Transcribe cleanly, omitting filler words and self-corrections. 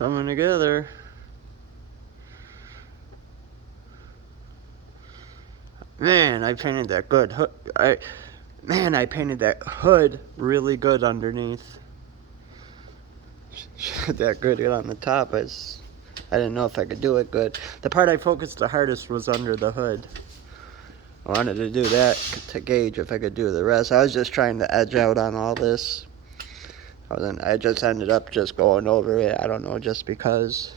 coming together. Man, I painted that good hood. I painted that hood really good underneath. That good on the top. I didn't know if I could do it good. The part I focused the hardest was under the hood. I wanted to do that to gauge if I could do the rest. I was just trying to edge out on all this. I just ended up just going over it. I don't know, just because.